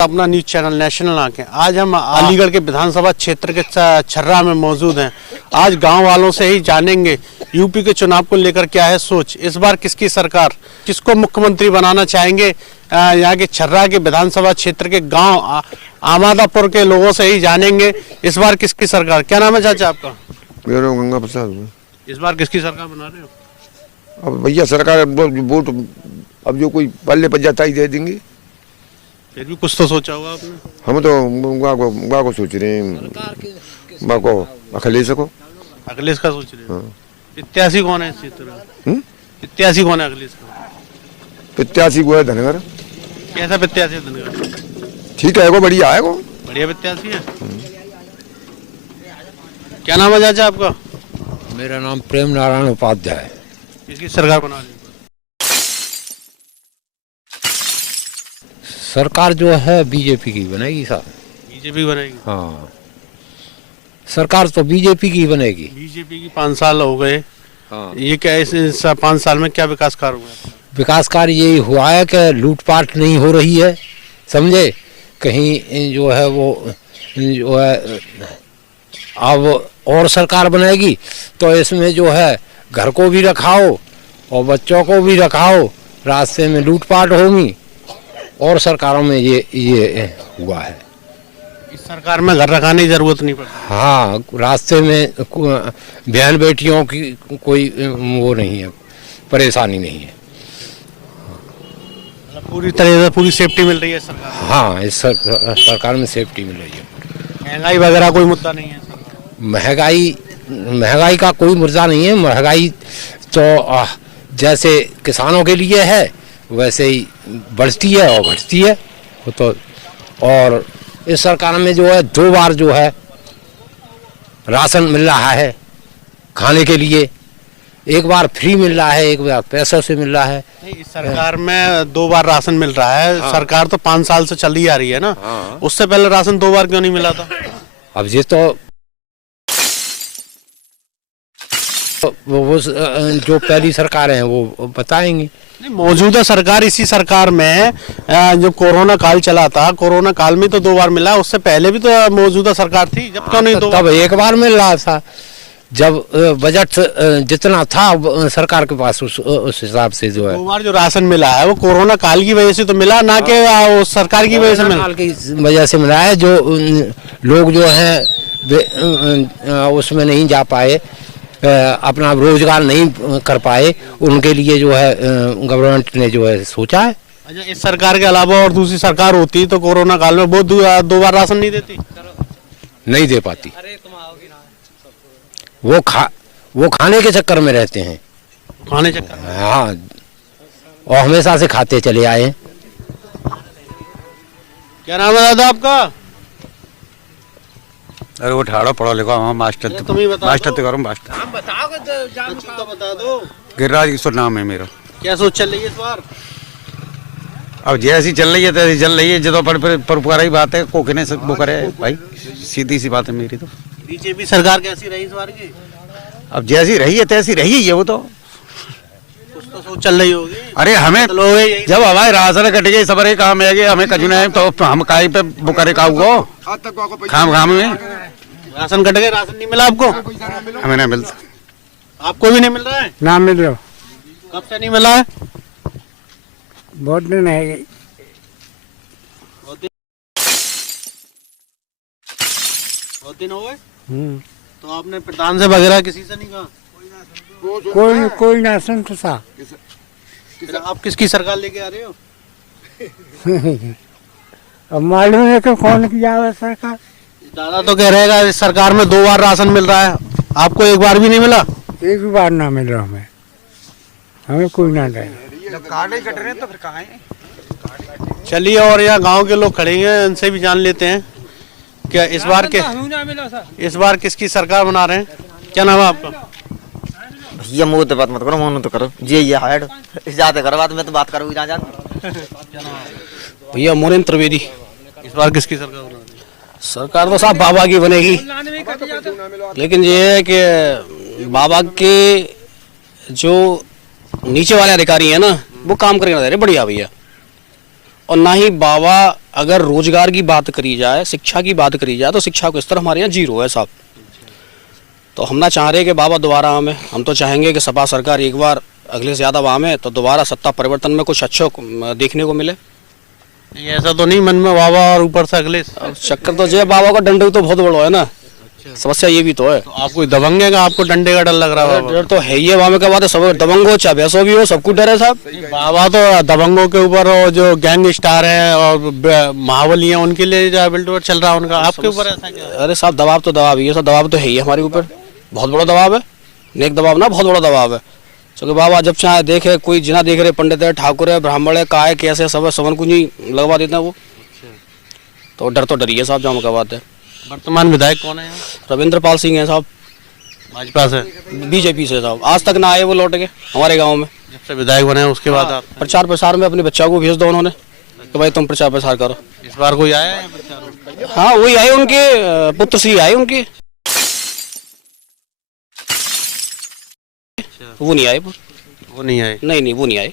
अपना news channel national आंखें। आज हम अलीगढ़ के विधानसभा क्षेत्र के छर्रा में मौजूद हैं। आज गांव वालों से ही जानेंगे यूपी के चुनाव को लेकर क्या है सोच, इस बार किसकी सरकार, किसको मुख्यमंत्री बनाना चाहेंगे। यहाँ के छर्रा के विधानसभा क्षेत्र के गांव आमादापुर के लोगों से ही जानेंगे इस बार किसकी सरकार। क्या नाम है चाचा आपका? मेरा नाम गंगा प्रसाद। इस बार किसकी सरकार बना रहे हो? अब भैया सरकार वोट अब जो कोई पल्ले पर जाता ही दे देंगे। फिर भी कुछ तो सोचा होगा आपने। हम तो गा को सोच रहे हैं, बा को अखिलेश को। अखिलेश का सोच रहे हैं। हाँ। प्रत्याशी कौन है इस क्षेत्र में? प्रत्याशी कौन है अखिलेश का? प्रत्याशी को है धनगर। कैसा प्रत्याशी है धनगर? ठीक है, वो बढ़िया है, वो बढ़िया प्रत्याशी है। क्या नाम है चाचा आपका? मेरा नाम प्रेम नारायण उपाध्याय है। किसकी सरकार बना रही है? सरकार जो है बीजेपी की बनेगी साहब। बीजेपी बनेगी? हाँ, सरकार तो बीजेपी की बनेगी। बीजेपी की 5 साल हो गए। हाँ। ये क्या इस 5 साल में क्या विकास कार्य हुआ? विकास कार्य यही हुआ है कि लूटपाट नहीं हो रही है, समझे। कहीं जो है वो जो है अब और सरकार बनेगी तो इसमें जो है घर को भी रखाओ और बच्चों को भी रखाओ, रास्ते में लूटपाट होगी। और सरकारों में ये हुआ है। इस सरकार में घर रखाने की जरूरत नहीं पड़ती। हाँ, रास्ते में बहन बेटियों की कोई वो नहीं है, परेशानी नहीं है। पूरी तरह से पूरी सेफ्टी मिल रही है सरकार। हाँ, इस सरकार में सेफ्टी मिल रही है। महंगाई वगैरह कोई मुद्दा नहीं है? महंगाई का कोई मुद्दा नहीं है। महंगाई तो जैसे किसानों के लिए है वैसे ही बढ़ती है और घटती है वो तो। और इस सरकार में जो है 2 बार जो है राशन मिल रहा है खाने के लिए। एक बार फ्री मिल रहा है, एक बार पैसों से मिल रहा है। नहीं, इस सरकार में 2 बार राशन मिल रहा है। हाँ। सरकार तो 5 साल से चली आ रही है ना। हाँ। उससे पहले राशन 2 बार क्यों नहीं मिला था? अब ये तो वो जो पहली सरकार है वो बताएंगे। नहीं, मौजूदा सरकार, इसी सरकार में जो कोरोना काल चला था, कोरोना काल में तो 2 बार मिला। उससे पहले भी तो मौजूदा सरकार थी, जब क्यों नहीं तो तब एक बार मिल रहा था जब बजट जितना था सरकार के पास उस हिसाब से जो है। 2 बार जो राशन मिला है वो कोरोना काल की वजह से तो मिला, ना कि सरकार की वजह से मिला। काल की वजह से मिला है। जो लोग जो है उसमें नहीं जा पाए, अपना रोजगार नहीं कर पाए, उनके लिए जो है गवर्नमेंट ने जो है सोचा है। अच्छा, इस सरकार के अलावा और दूसरी सरकार होती तो कोरोना काल में वो 2 बार राशन नहीं देती? नहीं दे पाती। वो खाने के चक्कर में रहते हैं। खाने चक्कर में? हाँ, और हमेशा से खाते चले आए हैं। क्या नाम है दादा आपका? अरे वो ठाड़ो पढ़ो लिखो हम मास्टर तो करो मास्टर। हम बताओगे तो बता दो। गिरिराज किशोर नाम है मेरा। क्या सोच चल रही है इस बार? अब जैसी चल रही है तैसी चल रही है। जो पर ही बात है कोकने से वो करे भाई, सीधी सी बात है मेरी तो। बीजेपी सरकार कैसी रही इस बार की? अब जैसी रही है तैसी रही है वो तो। कुछ तो सोच चल रही होगी। अरे हमें जब हमारे राशन कट गए सबरे काम है हमें कजुना है तो हम काई पे वो करे का खाम में राशन कट गए। राशन नहीं मिला आपको? हमें नहीं मिलता। आपको भी नहीं मिल रहा है? ना मिल रहा। कब से नहीं मिला है? बहुत दिन है। बहुत दिन हो गए। तो आपने प्रधान से वगैरह किसी से नहीं कहा? कोई राशन तो था। आप किसकी सरकार लेके आ रहे हो? अब मालूम है कि कौन किया हुआ सरकार। दादा तो कह रहेगा इस सरकार में 2 बार राशन मिल रहा है, आपको 1 बार भी नहीं मिला? एक बार ना मिल रहा हमें कोई ना दे। कार्ड ही कट रहे हैं तो फिर कहाँ है? चलिए, और यहाँ गांव के लोग खड़े हैं, उनसे भी जान लेते हैं क्या इस बार किसकी सरकार बना रहे हैं। क्या नाम है आपका? भैया मुँह तो बात मत करो, मोनू तो करो जी। ये हाइड ज्यादा करो बात, मैं तो बात करूँ जान। भैया मोरेन त्रिवेदी। इस बार किसकी सरकार बना रही है? सरकार तो साहब बाबा की बनेगी, लेकिन ये है कि बाबा के जो नीचे वाले अधिकारी है ना वो काम करके ना दे रहे बढ़िया भैया। और ना ही बाबा, अगर रोजगार की बात करी जाए, शिक्षा की बात करी जाए, तो शिक्षा का स्तर हमारे यहाँ 0 है साहब। तो हम ना चाह रहे कि बाबा दोबारा आवे, हम तो चाहेंगे कि सपा सरकार एक बार अगले से यादव आवे तो दोबारा सत्ता परिवर्तन में कुछ अच्छा देखने को मिले। ये ऐसा तो नहीं मन में बाबा और ऊपर से अखिलेश? चक्कर तो जो बाबा का डंडा तो बहुत बड़ा है ना, समस्या ये भी तो है। तो आप कोई दबंगे का, आपको डंडे का डर लग रहा है? डर तो है ही है, वहाँ में क्या बात है, सब दबंग हो चाहे वैसो भी हो, सबको डर है साहब। बाबा तो दबंगों के ऊपर, और जो गैंग स्टार हैं और महाबली हैं उनके लिए जो बिल्डोर चल रहा है उनका, आपके ऊपर ऐसा क्या? अरे साहब दबाव तो दबाव ही है, सब दबाव तो है ही हमारे ऊपर, बहुत बड़ा दबाव है, नेक दबाव ना, बहुत बड़ा दबाव है। क्योंकि बाबा जब चाहे देखे, कोई जिना देख रहे, पंडित है, ठाकुर है, ब्राह्मण है, का है, कैसे सब है, समन कुंजी लगवा देते हैं वो। तो डर तो डरिए साहब, जहाँ का बात है। वर्तमान विधायक कौन है यहाँ? रविंद्र पाल सिंह है साहब, भाजपा से? बीजेपी से साहब, आज तक ना आए वो लौट के हमारे गांव में। जब से विधायक बने उसके बाद आप? प्रचार प्रसार में अपने बच्चा को भेज दो उन्होंने कि भाई तुम प्रचार प्रसार करो। इस बार कोई आया है प्रचार? हाँ वही आए, उनके पुत्र श्री आए उनके, वो नहीं आए। वो नहीं आए? नहीं वो नहीं आए।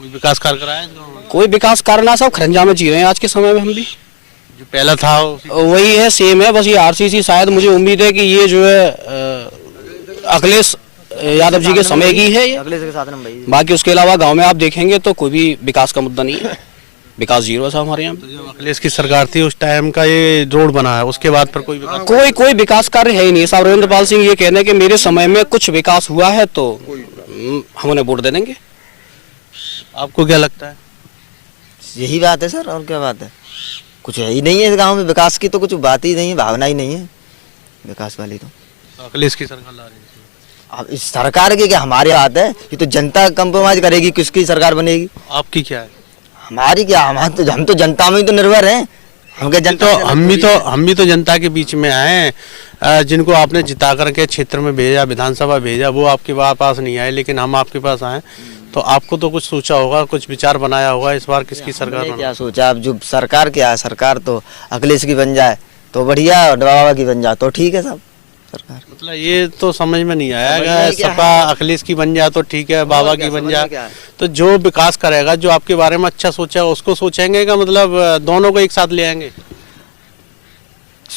कोई विकास कार्य कराया? कोई विकास कारण साहब खरंजा में जी रहे हैं आज के समय में हम भी, जो पहला था वही है, सेम है, बस ये आरसीसी शायद मुझे उम्मीद है कि ये जो है अखिलेश यादव जी के समय की है ये। अगले के साथ में भाई बाकी उसके अलावा गांव में आप देखेंगे तो कोई भी विकास का मुद्दा नहीं है, विकास 0 है साहब हमारे यहाँ। जो अखिलेश की सरकार थी उस टाइम का ये रोड बना है, उसके बाद पर कोई विकास? कोई विकास कार्य है ही नहीं साहब। रविंद्र पाल सिंह ये कहने कि मेरे समय में कुछ विकास हुआ है तो हम उन्हें वोट दे देंगे। आपको क्या लगता है? यही बात है सर, और क्या बात है, कुछ है ही नहीं है इस गांव में, विकास की तो कुछ बात ही नहीं है, भावना ही नहीं है विकास वाली। तो अखिलेश की सरकार ला रही है। अब इस सरकार की क्या हमारी बात है, ये तो जनता कंप्रोमाइज करेगी, किसकी सरकार बनेगी। आपकी क्या है? हमारी क्या, हम तो जनता में ही तो निर्भर हैं। हम क्या जनता से हम भी तो जनता के बीच में आए हैं, जिनको आपने जिता करके क्षेत्र में भेजा, विधानसभा भेजा, वो आपके पास नहीं आए, लेकिन हम आपके पास आए। तो आपको तो कुछ सोचा होगा, कुछ विचार बनाया होगा इस बार किसकी सरकार? क्या सोचा, अब जो सरकार क्या है, सरकार तो अखिलेश की बन जाए तो बढ़िया, और बाबा की बन जाए तो ठीक है सब सरकार। मतलब ये तो समझ में नहीं आया, सपा अखिलेश की बन जाए तो ठीक है, बाबा की बन जाए तो जो विकास करेगा, जो आपके बारे में अच्छा सोचा उसको सोचेंगे का मतलब दोनों को एक साथ ले आएंगे?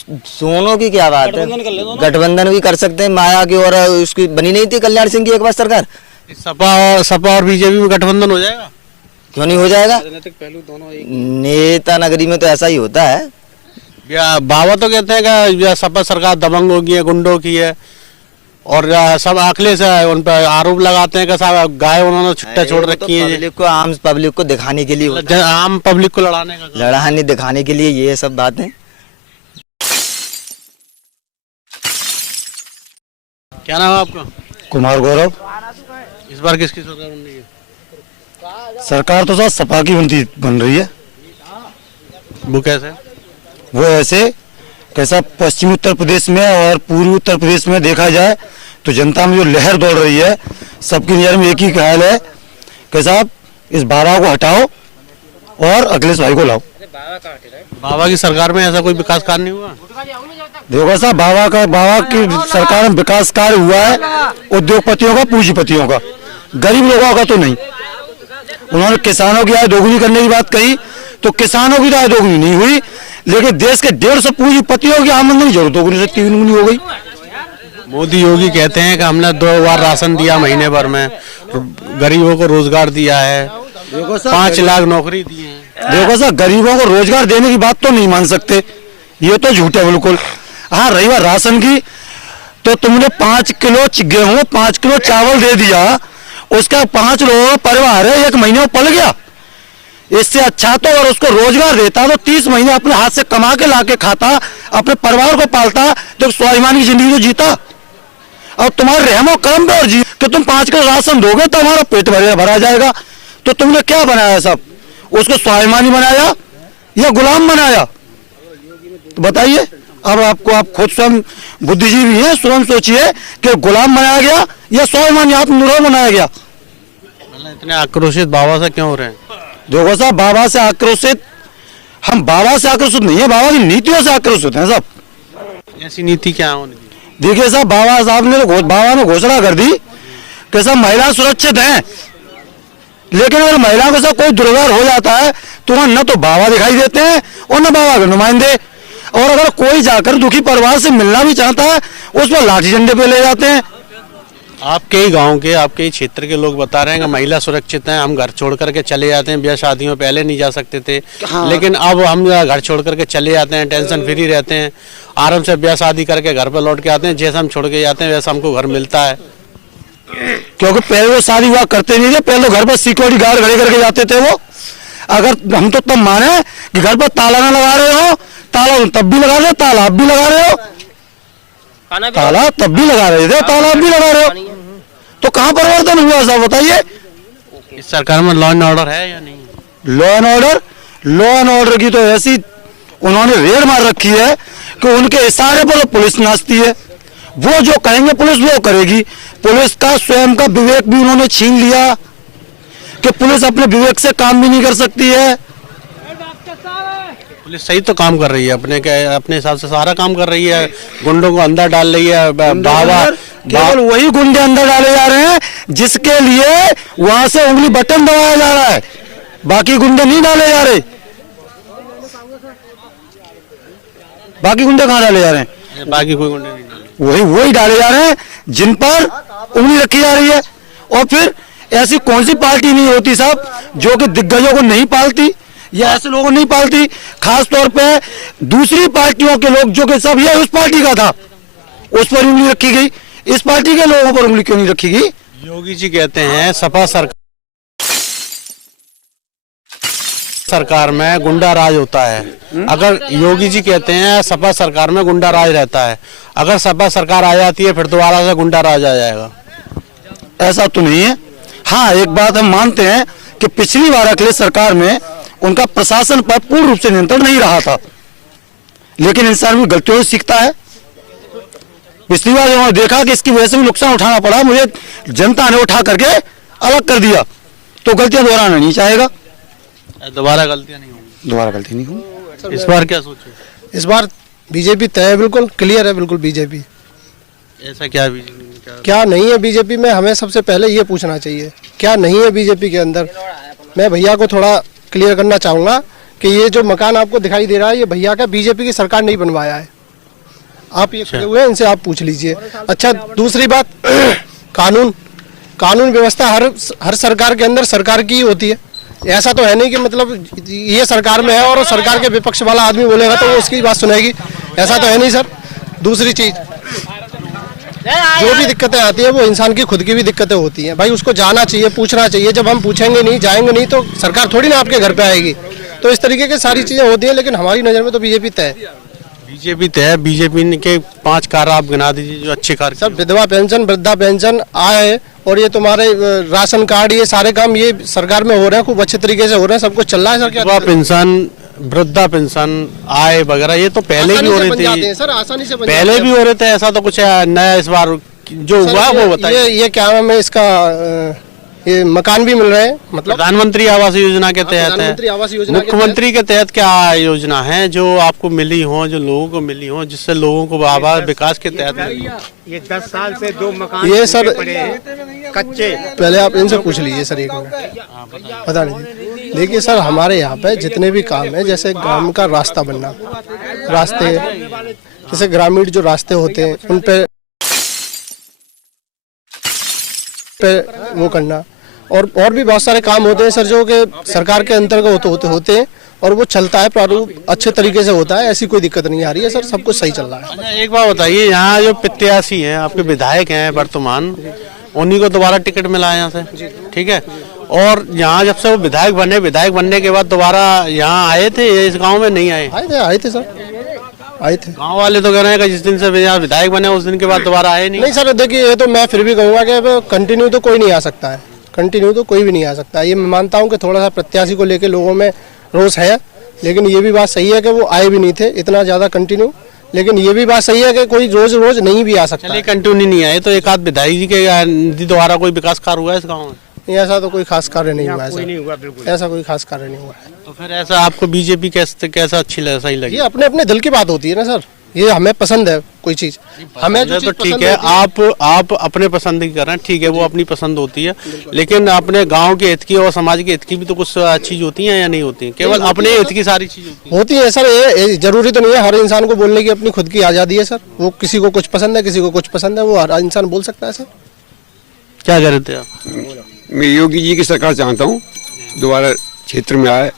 दोनों की क्या बात है, गठबंधन भी कर सकते हैं। माया की और उसकी बनी नहीं थी कल्याण सिंह की एक बार सरकार, सपा और बीजेपी में गठबंधन हो जाएगा? क्यों नहीं हो जाएगा, राजनीतिक पहलू दोनों एक। नेता नगरी में तो ऐसा ही होता है। बाबा तो कहते हैं कि सपा सरकार दबंगों की है, गुंडों की है, और सब अखिलेश है उन पर आरोप लगाते हैं कि साहब गाय उन्होंने छुट्टा छोड़ रखी है। पब्लिक को, आम पब्लिक को दिखाने के लिए होता है। आम पब्लिक को लड़ाने का काम। लड़ाने दिखाने के लिए ये सब बातें। क्या नाम है आपका? कुमार गौरव। इस बार किसकी सरकार बन रही है? सरकार तो सर सपा की बन रही है। वो कैसे? वो ऐसे कैसा, पश्चिमी उत्तर प्रदेश में और पूर्वी उत्तर प्रदेश में देखा जाए तो जनता में जो लहर दौड़ रही है, सबकी नजर में एक ही ख्याल है कि साहब इस बाबा को हटाओ और अखिलेश भाई को लाओ। बाबा की सरकार में ऐसा कोई विकास कार्य नहीं हुआ? देखो साहब, बाबा की सरकार में विकास कार्य हुआ है उद्योगपतियों का, पूंजीपतियों का, गरीब लोगों का तो नहीं। उन्होंने किसानों की आय दोगुनी करने की बात कही, तो किसानों की तो आय दोगुनी नहीं हुई, लेकिन देश के 150 पूंजीपतियों की आमदनी जरूर दोगुनी से 3 गुनी हो गई। मोदी योगी कहते हैं कि हमने 2 बार राशन दिया महीने भर में, गरीबों को रोजगार दिया है, 5 लाख नौकरी दी है। देखो सर, गरीबों को रोजगार देने की बात तो नहीं मान सकते, ये तो झूठ है बिल्कुल। हाँ, रही बात राशन की, तो तुमने 5 किलो गेहूं, 5 किलो चावल दे दिया, उसका 5 लोगों का परिवार है, 1 महीने में पल गया। इससे अच्छा तो अगर उसको रोजगार देता तो 30 महीने अपने हाथ से कमा के लाके खाता, अपने परिवार को पालता, तो स्वाभिमान की जिंदगी तो जीता। और तुम्हारे रहमो करम पे और जी कि तुम 5 किलो राशन दोगे तो हमारा पेट भरा जाएगा। तो तुमने क्या बनाया सब, उसको स्वाभिमानी बनाया या गुलाम बनाया? तो बताइए। अब आपको, आप खुद स्वयं बुद्धिजीवी हैं, स्वयं सोचिए कि गुलाम बनाया गया या स्वाभिमानी आत्मनिर्भर बनाया गया। इतने आक्रोशित बाबा से क्यों हो रहे हैं? देखो साहब, बाबा से आक्रोशित, हम बाबा से आक्रोशित नहीं है, बाबा की नीतियों से आक्रोशित हैं साहब। ऐसी नीति क्या है? देखिए साहब, बाबा ने घोषणा कर दी कि सब महिला सुरक्षित हैं, लेकिन अगर महिलाओं के साथ कोई दुर्व्यवहार हो जाता है तो वहाँ न तो बाबा दिखाई देते हैं और न बाबा के नुमाइंदे। और अगर कोई जाकर दुखी परिवार से मिलना भी चाहता है उस पर लाठी डंडे पे ले जाते हैं। आपके ही गांव के, आपके ही क्षेत्र के लोग बता रहे हैं कि महिला सुरक्षित हैं, हम घर छोड़ करके चले जाते हैं, ब्याह शादियों में पहले नहीं जा सकते थे, लेकिन अब हम घर छोड़ करके चले जाते हैं, टेंशन फ्री रहते हैं, आराम से ब्याह शादी करके घर पर लौट के आते हैं, जैसा हम छोड़ के जाते हैं वैसा हमको घर मिलता है। क्योंकि पहले वो शादी विवाह करते नहीं थे, पहले घर पर सिक्योरिटी गार्ड खड़े करके जाते थे वो। अगर हम तो तब माने कि घर पर ताला ना लगा रहे हो, ताला तब भी लगा रहे हो, ताला अब भी लगा रहे हो, ताला तब भी लगा रहे थे, ताला अब भी लगा रहे हो, तो कहाँ परिवर्तन हुआ साहब बताइए। इस सरकार में लॉ एंड ऑर्डर है या नहीं? लॉ एंड ऑर्डर की तो ऐसी उन्होंने रेड मार रखी है कि उनके इशारे पर पुलिस नाचती है। वो जो कहेंगे पुलिस वो करेगी। पुलिस का स्वयं का विवेक भी उन्होंने छीन लिया कि पुलिस अपने विवेक से काम भी नहीं कर सकती है। पुलिस सही तो काम कर रही है, अपने हिसाब से सारा काम कर रही है, गुंडों को अंदर डाल रही है। केवल वही गुंडे अंदर डाले जा रहे हैं जिसके लिए वहां से उंगली बटन दबाया जा रहा है, बाकी गुंडे नहीं डाले जा रहे। बाकी गुंडे कहाँ डाले जा रहे हैं? बाकी कोई गुंडे नहीं डाले, वही डाले जा रहे हैं जिन पर उंगली रखी जा रही है। और फिर ऐसी कौन सी पार्टी नहीं होती साहब जो कि दिग्गजों को नहीं पालती या ऐसे लोगों को नहीं पालती। खास तौर पे दूसरी पार्टियों के लोग जो कि सब ये उस पार्टी का था, उस पर उंगली रखी गई, इस पार्टी के लोगों पर उंगली क्यों नहीं रखी गई? योगी जी कहते हैं सपा सरकार में गुंडा राज होता है। अगर योगी जी कहते हैं सपा सरकार में गुंडा राज रहता है, अगर सपा सरकार आ जाती है फिर दोबारा से गुंडा राज आ जाएगा। ऐसा तो नहीं है। हाँ, एक बात हम मानते हैं कि पिछली बार अखिलेश सरकार में उनका प्रशासन पर पूर्ण रूप से नियंत्रण नहीं रहा था, लेकिन इंसान भी गलतियों से सीखता है। पिछली बार उन्होंने देखा कि इसकी वजह से भी नुकसान उठाना पड़ा, मुझे जनता ने उठा करके अलग कर दिया, तो गलतियां दोहराना नहीं चाहेगा। दोबारा गलतियां नहीं होंगी। दोबारा गलती नहीं होगी। इस बार क्या सोचे? इस बार बीजेपी तय है, बिल्कुल क्लियर है, बिल्कुल बीजेपी। ऐसा क्या क्या नहीं है बीजेपी में? हमें सबसे पहले ये पूछना चाहिए क्या नहीं है बीजेपी के अंदर। मैं भैया को थोड़ा क्लियर करना चाहूँगा कि ये जो मकान आपको दिखाई दे रहा है ये भैया का बीजेपी की सरकार नहीं बनवाया है। आप ये खड़े हुए हैं, इनसे आप पूछ लीजिए। अच्छा, दूसरी बात, कानून व्यवस्था हर सरकार के अंदर सरकार की ही होती है। ऐसा तो है नहीं कि मतलब ये सरकार में है और सरकार के विपक्ष वाला आदमी बोलेगा तो वो उसकी बात सुनेगी, ऐसा तो है नहीं सर। दूसरी चीज, जो भी दिक्कतें आती है वो इंसान की खुद की भी दिक्कतें होती हैं भाई, उसको जाना चाहिए, पूछना चाहिए। जब हम पूछेंगे नहीं, जाएंगे नहीं तो सरकार थोड़ी ना आपके घर पे आएगी। तो इस तरीके की सारी चीजें होती हैं, लेकिन हमारी नज़र में तो बीजेपी तय है। बीजेपी के 5 कार्य आप गिना दीजिए जो अच्छे कार्य। सब विधवा पेंशन, वृद्धा पेंशन आए और ये तुम्हारे राशन कार्ड, ये सारे काम ये सरकार में हो रहे हैं, खूब अच्छे तरीके से हो रहे हैं, सब कुछ चल रहा है सर। विधवा पेंशन, वृद्धा पेंशन, आय वगैरह ये तो पहले भी हो रही थी सर, आसानी से पहले भी हो रहे थे। ऐसा तो कुछ नया इस बार जो हुआ वो बताइए। ये क्या नाम है इसका, ये मकान भी मिल रहे हैं, मतलब प्रधानमंत्री आवास योजना के तहत प्रधानमंत्री आवास योजना मुख्यमंत्री के तहत क्या योजना है जो आपको मिली हो, जो लोगों को मिली हो, जिससे लोगों को आवास विकास के तहत ये 10 साल से 2 मकान ये सर कच्चे। पहले आप इनसे पूछ लीजिए सर, एक मिनट पता नहीं। देखिए सर, हमारे यहाँ पे जितने भी काम है, जैसे ग्राम का रास्ता बनना, रास्ते जैसे ग्रामीण जो रास्ते होते हैं उन पे वो करना, और भी बहुत सारे काम होते हैं सर जो कि सरकार के अंतर्गत होते हैं और वो चलता है, प्रारूप अच्छे तरीके से होता है, ऐसी कोई दिक्कत नहीं आ रही है सर, सब कुछ सही चल रहा है। अच्छा, एक बात बताइए, यहाँ जो प्रत्याशी हैं आपके विधायक हैं वर्तमान, उन्हीं को दोबारा टिकट मिला है यहाँ से, ठीक है? और यहाँ जब से वो विधायक बनने के बाद दोबारा यहाँ आए थे, इस गाँव में नहीं आए? आए थे सर, आए थे। गाँव वाले तो कह रहे हैं कि जिस दिन से विधायक बने उस दिन के बाद दोबारा आए नहीं। नहीं सर, देखिए ये तो मैं फिर भी कहूँगा कि कंटिन्यू तो कोई नहीं आ सकता है, कंटिन्यू तो कोई भी नहीं आ सकता। ये मैं मानता हूँ कि थोड़ा सा प्रत्याशी को लेके लोगों में रोष है, लेकिन ये भी बात सही है कि वो आए भी नहीं थे इतना ज़्यादा कंटिन्यू। लेकिन ये भी बात सही है कि कोई रोज नहीं भी आ सकता। चलिए कंटिन्यू नहीं आए तो एक आध विधायक जी के द्वारा कोई विकास कार्य हुआ है इस गाँव में? ऐसा तो कोई खास कार्य नहीं हुआ है कोई नहीं सर, हुआ बिल्कुल। ऐसा कोई खास कार्य नहीं हुआ है। तो फिर ऐसा आपको बीजेपी कैसा अच्छी लगा, सही लगी? ये अपने अपने दिल की बात होती है ना सर, ये हमें पसंद है कोई चीज, हमें जो तो चीज ठीक पसंद है, होती आप अपने पसंद की कर रहे हैं, ठीक है, वो अपनी पसंद होती है, लेकिन अपने गांव के हित की और समाज के हित की भी तो कुछ चीज होती है या नहीं होती है? केवल अपने हित की सारी चीज होती है? होती है सर, ये जरूरी तो नहीं है। हर इंसान को बोलने की अपनी खुद की आजादी है सर, वो किसी को कुछ पसंद है, किसी को कुछ पसंद है, वो हर इंसान बोल सकता है सर। क्या कह रहे थे आप? मैं योगी जी की सरकार चाहता हूँ, दोबारा क्षेत्र में आए,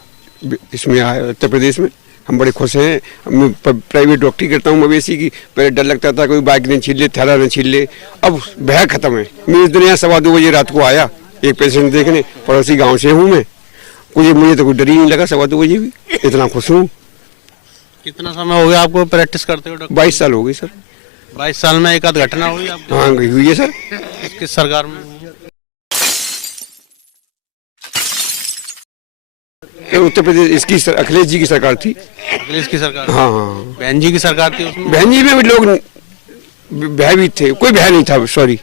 इसमें आए उत्तर प्रदेश में। हम बड़े खुश हैं। मैं प्राइवेट डॉक्टरी करता हूँ मवेशी की। पहले डर लगता था कोई बाइक न छीन ले, थैला न छीन ले, अब भय खत्म है। मैं इस दिन यहाँ 2:15 बजे रात को आया एक पेशेंट देखने, पड़ोसी गांव से हूँ मैं, मुझे तो कोई डर ही नहीं लगा 2:15 बजे भी, इतना खुश हूँ। कितना समय हो गया आपको प्रैक्टिस करते हुए डॉक्टर? 22 साल हो गए सर। 22 साल में एक आध घटना हुई आपकी? हाँ हुई है सर। किस सरकार में? उत्तर प्रदेश इसकी अखिलेश जी की सरकार थी। अखिलेश की सरकार? हाँ हाँ, बहन जी की सरकार थी उसमें? बहन जी में भी लोग भयभीत थे, कोई भय नहीं था, सॉरी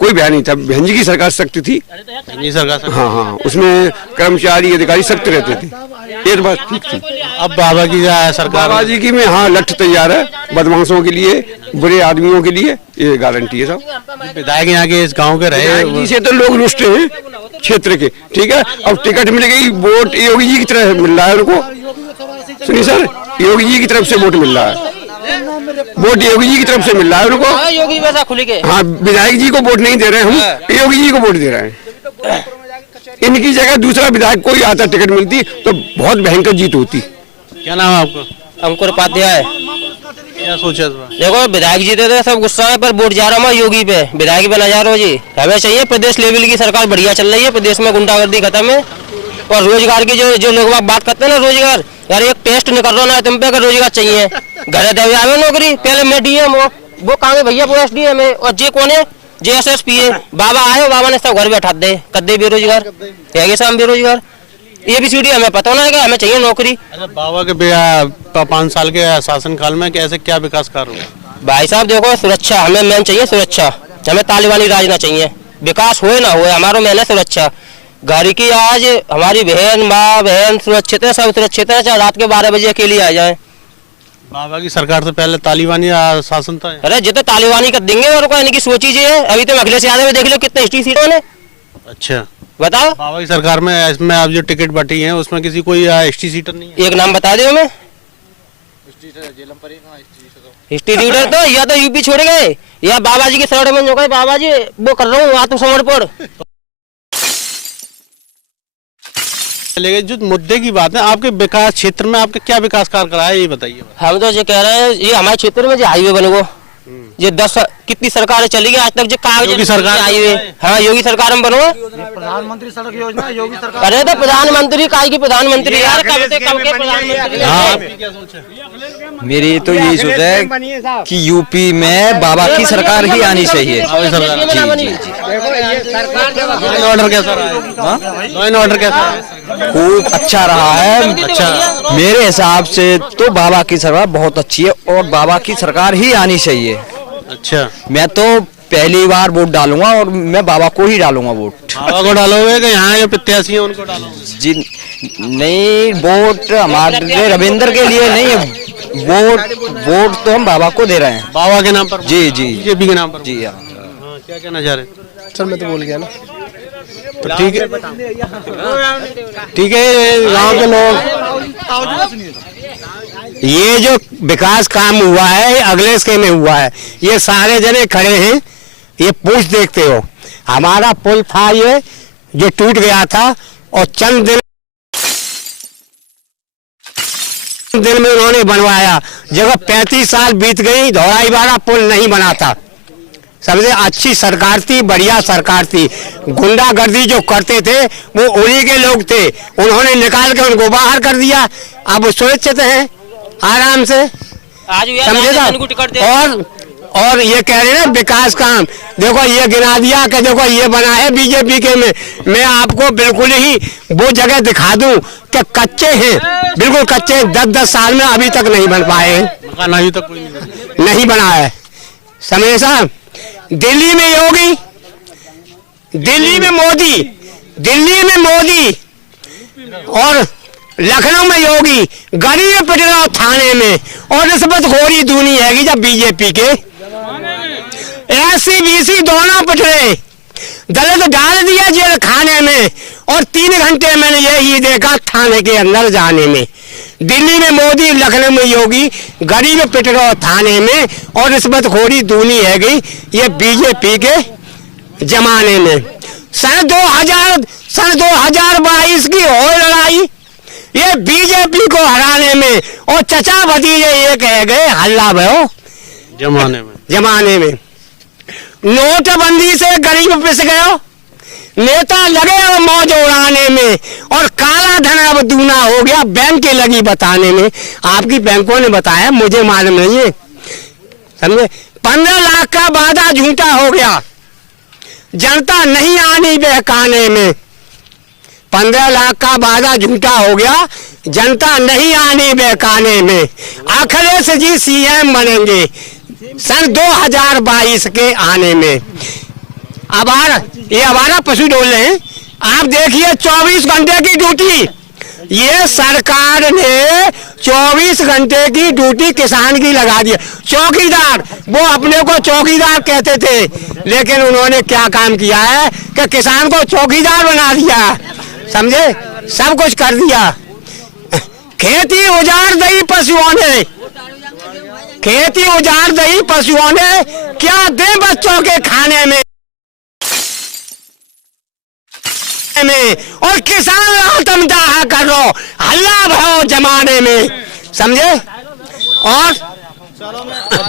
कोई भय नहीं था। बहन जी की सरकार सख्त थी। बहन जी सरकार से? हाँ हाँ, उसमें कर्मचारी अधिकारी सख्त रहते थे, ये बात ठीक थी। अब बाबा की सरकार? बाबा जी की में हाँ लठ तैयार है, बदमाशों के लिए, बुरे आदमियों के लिए, ये गारंटी है साहब। विधायक यहाँ के इस गांव के रहे, जी से तो लोग रुष्ट हैं क्षेत्र के, ठीक है। अब टिकट मिल गई, वोट योगी जी की तरफ मिल रहा है उनको। सुनिए सर, योगी जी की तरफ से वोट मिल रहा है, वोट योगी जी की तरफ से मिल रहा है उनको। योगी वैसा खुल के हाँ, विधायक जी को वोट नहीं दे रहे हम, योगी जी को वोट दे रहे हैं। इनकी जगह दूसरा विधायक कोई आता, टिकट मिलती तो बहुत भयंकर जीत होती। क्या नाम है आपका? अंकुर उपाध्याय। क्या सोचा इस बार? देखो विधायक जी थे सब गुस्सा है, पर वोट जा रहा हूँ योगी पे, विधायक पे ना जा रहा हूँ जी। हमें चाहिए प्रदेश लेवल की सरकार, बढ़िया चल रही है, प्रदेश में गुंडागर्दी खत्म है। और रोजगार की जो लोग बात करते हैं ना, रोजगार, यार एक टेस्ट निकल रहा ना तुम पे, अगर रोजगार चाहिए घर दे आवे नौकरी। पहले मैं डीएम वो कहाँ है भैया, पूरा एसडीएम है, और जे कौन है, जे एसएसपी है। बाबा आए, बाबा ने सब घर बैठा दे, कद्दे बेरोजगार है, शाम बेरोजगार। ये भी सीढ़ी हमें पता होना है कि हमें चाहिए नौकरी। अच्छा, बाबा के 5 साल के शासन काल में कैसे क्या विकास कार्य हुआ? भाई साहब देखो, सुरक्षा हमें मेन चाहिए, सुरक्षा हमें तालिबानी राज ना चाहिए, विकास होए ना होए, हमारा मेन है सुरक्षा। घर की आज हमारी बहन माँ बहन सुरक्षित है, सब सुरक्षित है, चाहे रात के 12 बजे अकेली आ जाए। बाबा की सरकार से पहले तालिबानी शासन था? अरे जितने तालिबानी कर देंगे, और कोई इनकी सोच ही है। अभी तो अखिलेश यादव देख लो कितने हिस्ट्री सीटों ने, अच्छा बताओ। बाबा की सरकार में इसमें अब जो टिकट बटी है उसमें किसी कोई एसटी सीटर नहीं है? एक नाम बता दो हमें। हिस्ट्री रीडर तो या तो यूपी छोड़ गए, या बाबा जी के शरण में जो गए, बाबा जी वो कर रहा हूँ आत्मसमर्पण। लेकिन जो मुद्दे की बात है, आपके विकास क्षेत्र में आपके क्या विकास कार्य करा है, ये बताइए। हम तो ये कह रहे हैं, ये हमारे क्षेत्र में जो हाईवे बनेगो, ये 10 कितनी सरकारें चली गई आज तक, जो कागज सरकार हाईवे, हाँ योगी सरकार में बनो। प्रधानमंत्री सड़क योजना योगी सरकार। अरे तो प्रधानमंत्री काय की प्रधानमंत्री यार, कब से कब के प्रधानमंत्री। आपकी क्या सोच है? मेरी तो यही सोच है कि यूपी में बाबा की सरकार ही आनी चाहिए। ऑर्डर कैसा रहा है? लॉ एंड ऑर्डर कैसा है? खूब अच्छा रहा है। अच्छा, मेरे हिसाब से तो बाबा की सरकार बहुत अच्छी है, और बाबा की सरकार ही आनी चाहिए। अच्छा, मैं तो पहली बार वोट डालूंगा, और मैं बाबा को ही डालूंगा वोट। बाबा को डालोगे कि यहाँ जो प्रत्याशी है उनको डालोगे? जी नहीं, वोट हमारे रविंद्र के लिए नहीं है, वोट तो हम बाबा को दे रहे हैं। बाबा के नाम पर? जी जी बीजेपी के नाम पर? जी हाँ। क्या कहना चाह रहे? सर मैं तो बोल गया ना। तो ठीक है, ठीक है। गाँव के लोग, ये जो विकास काम हुआ है अगलेश के में हुआ है, ये सारे जने खड़े हैं, ये पूछ देखते हो। हमारा पुल था ये जो टूट गया था, और चंद दिन में उन्होंने बनवाया। जगह 35 साल बीत गई, धौड़ाई वाला पुल नहीं बना था। सबसे अच्छी सरकार थी, बढ़िया सरकार थी। गुंडागर्दी जो करते थे वो उन्हीं के लोग थे, उन्होंने निकाल के उनको बाहर कर दिया। अब सुरक्षित है आराम से, समझेगा। और ये कह रहे हैं विकास काम, देखो ये गिना दिया कि देखो ये बना है बीजेपी के में। मैं आपको बिल्कुल ही वो जगह दिखा दूं कि कच्चे हैं, बिल्कुल कच्चे, 10-10 साल में अभी तक नहीं बन पाए हैं, मकान अभी तक कोई नहीं बना है। समझे साहब, दिल्ली में योगी, दिल्ली में मोदी, दिल्ली में मोदी और लखनऊ में योगी, गरीब पिट रहा थाने में, और रिश्वतखोरी दूनी हैगी जब बीजेपी के। एससी बीसी दोनों पिट रहे, दलित डाल दिया जेल खाने में, और 3 घंटे मैंने यही देखा थाने के अंदर जाने में। दिल्ली में मोदी, लखनऊ में योगी, गरीब पिट रहा थाने में, और रिश्वतखोरी दूनी है गई ये बीजेपी के जमाने में। सन 2022 की हो लड़ाई ये बीजेपी को हराने में, और चचा भतीजे ये कह गए हल्ला भयो जमाने में। नोटबंदी से गरीब पिस गयो, नेता लगे अब मौज उड़ाने में, और काला धन अब दूना हो गया बैंक के लगी बताने में। आपकी बैंकों ने बताया, मुझे मालूम नहीं है, समझे। 15 लाख का वादा झूठा हो गया, जनता नहीं आनी बहकाने में। 15 लाख का वादा झूठा हो गया, जनता नहीं आनी बहकाने में। अखिलेश जी सीएम बनेंगे सन 2022 के आने में। ये आवारा पशु डोल रहे हैं। आप देखिए 24 घंटे की ड्यूटी, ये सरकार ने 24 घंटे की ड्यूटी किसान की लगा दी। चौकीदार, वो अपने को चौकीदार कहते थे, लेकिन उन्होंने क्या काम किया है कि किसान को चौकीदार बना दिया, समझे, सब कुछ कर दिया। खेती उजाड़ दी पशुओं ने, खेती उजाड़ दी पशुओं ने, क्या दे बच्चों के खाने में, और किसान आत्मदाह कर रो हल्ला भाव जमाने में, समझे। और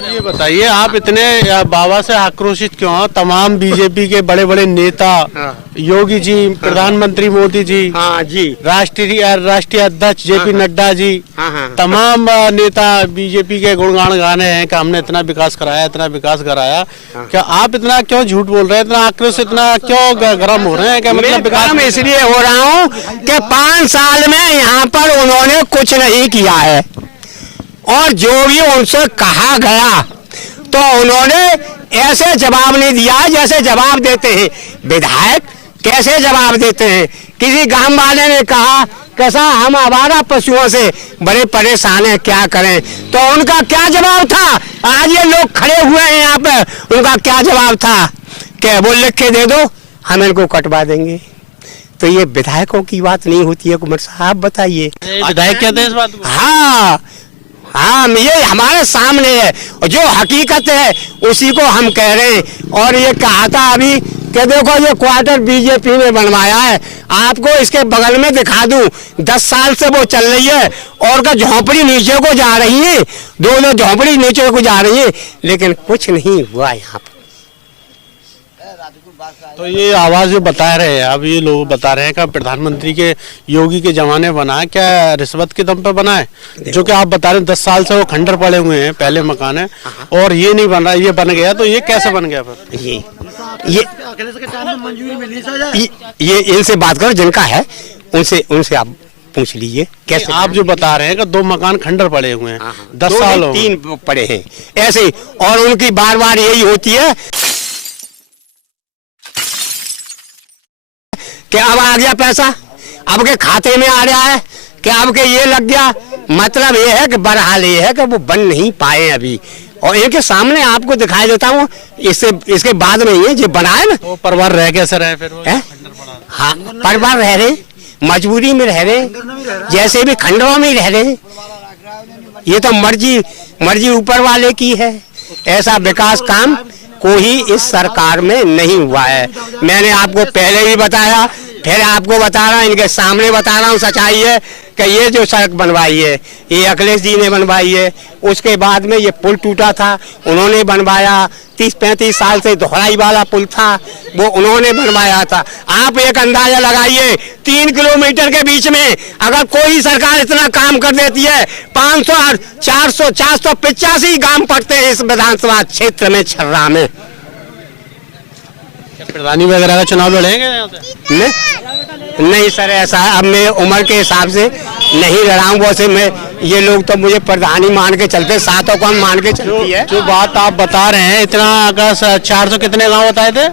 ये बताइए, आप इतने बाबा से आक्रोशित क्यों हो? तमाम बीजेपी के बड़े बड़े नेता, योगी जी, प्रधानमंत्री मोदी जी, हाँ जी, राष्ट्रीय अध्यक्ष जेपी नड्डा जी, तमाम नेता बीजेपी के गुणगान गाने हैं कि हमने इतना विकास कराया, इतना विकास कराया। क्या आप इतना क्यों झूठ बोल रहे हैं? इतना आक्रोश, इतना क्यों गर्म हो रहे हैं? क्या मतलब गर्म इसलिए हो रहा हूँ कि 5 साल में यहाँ पर उन्होंने कुछ नहीं किया है, और जो भी उनसे कहा गया तो उन्होंने ऐसे जवाब नहीं दिया जैसे जवाब देते हैं विधायक। कैसे जवाब देते हैं? किसी गांव वाले ने कहा कैसा हम आवारा पशुओं से बड़े परेशान हैं, क्या करें, तो उनका क्या जवाब था? आज ये लोग खड़े हुए हैं यहाँ पे, उनका क्या जवाब था कि वो लिख के दे दो, हम इनको कटवा देंगे। तो ये विधायकों की बात नहीं होती है कुमार साहब, बताइए। विधायक कहते हैं इस बात को? हाँ, ये हमारे सामने है, और जो हकीकत है उसी को हम कह रहे हैं। और ये कहा था अभी कि देखो ये क्वार्टर बीजेपी ने बनवाया है, आपको इसके बगल में दिखा दूं, 10 साल से वो चल रही है, और का झोंपड़ी नीचे को जा रही है, 2 झोंपड़ी नीचे को जा रही है, लेकिन कुछ नहीं हुआ यहाँ पर। तो ये आवाज जो बता रहे हैं, अब ये लोग बता रहे हैं कि प्रधानमंत्री के योगी के जमाने बना है, क्या रिश्वत के दम पे बना है? जो कि आप बता रहे हैं 10 साल से वो खंडर पड़े हुए हैं, पहले मकान है, और ये नहीं बन रहा, ये बन गया, तो ये कैसे बन गया फिर? ये इनसे बात करो जिनका है, उनसे आप पूछ लीजिए कैसे। आप जो बता रहे हैं कि 2 मकान खंडर पड़े हुए हैं, 10 साल 3 पड़े हैं ऐसे, और उनकी बार बार यही होती है कि अब आ गया पैसा, अब के खाते में आ रहा है, कि अब के ये लग गया। मतलब ये है कि बहरहाल ये है कि वो बन नहीं पाए अभी, और इनके सामने आपको दिखाई देता हूँ, इसके बाद में ये जो बनाए ना, तो परिवार रह कैसे रहे फिर? हाँ, परिवार रह रहे, मजबूरी में रह रहे, जैसे भी खंडरों में रह रहे। ये तो मर्जी ऊपर वाले की है, ऐसा विकास काम कोई इस सरकार में नहीं हुआ है। मैंने आपको पहले भी बताया, फिर आपको बता रहा हूँ, इनके सामने बता रहा हूँ, सच्चाई है कि ये जो सड़क बनवाई है ये अखिलेश जी ने बनवाई है। उसके बाद में ये पुल टूटा था, उन्होंने बनवाया। 30-35 साल से दोहराई वाला पुल था, वो उन्होंने बनवाया था। आप एक अंदाजा लगाइए, 3 किलोमीटर के बीच में अगर कोई सरकार इतना काम कर देती है, 500, 400, 485 गांव पड़ते हैं इस विधानसभा क्षेत्र में, छर्रा में। प्रधानी वगैरह का चुनाव लड़ेंगे यहाँ से? नहीं सर, ऐसा है, अब मैं उम्र के हिसाब से नहीं लड़ा हूँ। वैसे मैं, ये लोग तो मुझे प्रधानी मान के चलते, सातों को हम मान के चलती है। जो बात आप बता रहे हैं, इतना अगर 400 कितने गांव बताए थे?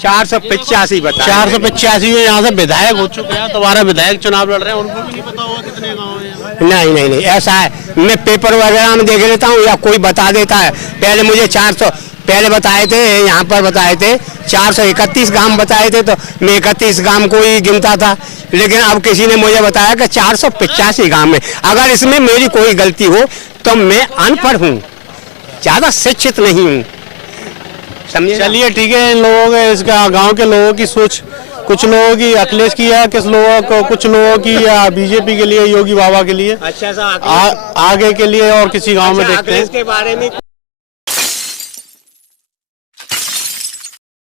485 बता 485 यहाँ से विधायक हो चुके हैं, दोबारा विधायक चुनाव लड़ रहे हैं, उनको भी नहीं पता होगा कितने गाँव हैं। नहीं ऐसा है, मैं पेपर वगैरह में देख लेता हूँ या कोई बता देता है। पहले मुझे 400 पहले बताए थे, यहाँ पर बताए थे 431 गांव बताए थे, तो मैं 31 गांव को ही गिनता था, लेकिन अब किसी ने मुझे बताया कि 485 गांव में। अगर इसमें मेरी कोई गलती हो तो मैं अनपढ़ हूँ, ज़्यादा शिक्षित नहीं हूँ, समझे। चलिए ठीक है, इन लोगों के इसका गांव के लोगों की सोच, कुछ लोगों की अखिलेश की है, कुछ लोगों की बीजेपी के लिए, योगी बाबा के लिए, अच्छा आगे के लिए और किसी गांव में देखते हैं। के बारे में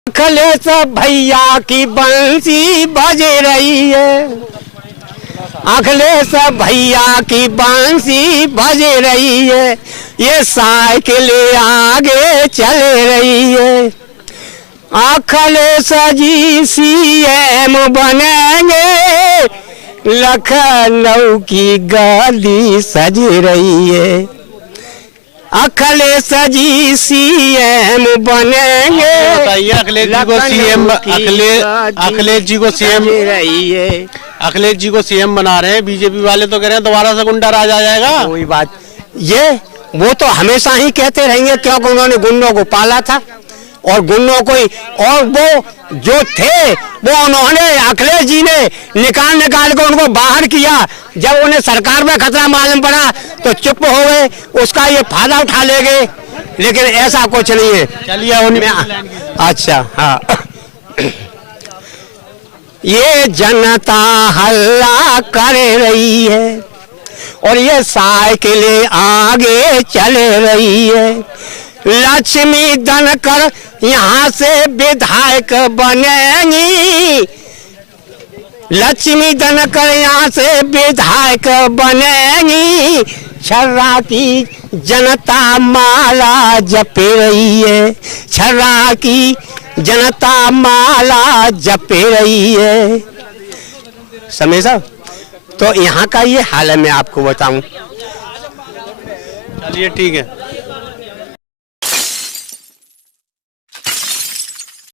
अखिलेश भैया की बंसी बज रही है, अखिलेश भैया की बंसी बज रही है, ये साइकिल आगे चल रही है। अखिलेश जी सीएम बनेंगे, लखनऊ की गली सज रही है। अखिलेश जी सीएम बनेंगे, बताइए अखिलेश जी को सीएम, अखिलेश जी को सीएम रही है। अखिलेश जी को सीएम बना रहे हैं, बीजेपी वाले तो कह रहे हैं दोबारा से गुंडा राज आ जाएगा। कोई बात, ये वो तो हमेशा ही कहते रहेंगे, क्योंकि उन्होंने गुंडों को पाला था और गुंडों को ही, और वो जो थे वो उन्होंने, अखिलेश जी ने निकाल कर उनको बाहर किया। जब उन्हें सरकार में खतरा मालूम पड़ा तो चुप हो गए, उसका ये फायदा उठा ले गए, लेकिन ऐसा कुछ नहीं है। चलिए उनमें अच्छा हाँ, ये जनता हल्ला कर रही है और ये साइकिल आगे चल रही है। लक्ष्मी धनकर यहाँ से विधायक बनेंगी, लक्ष्मी धनकर यहाँ से विधायक बनेंगी। छर्रा की जनता माला जप रही है, छर्रा की जनता माला जप रही है, समझे साहब। तो यहाँ का ये हाल है, मैं आपको बताऊं। चलिए ठीक है।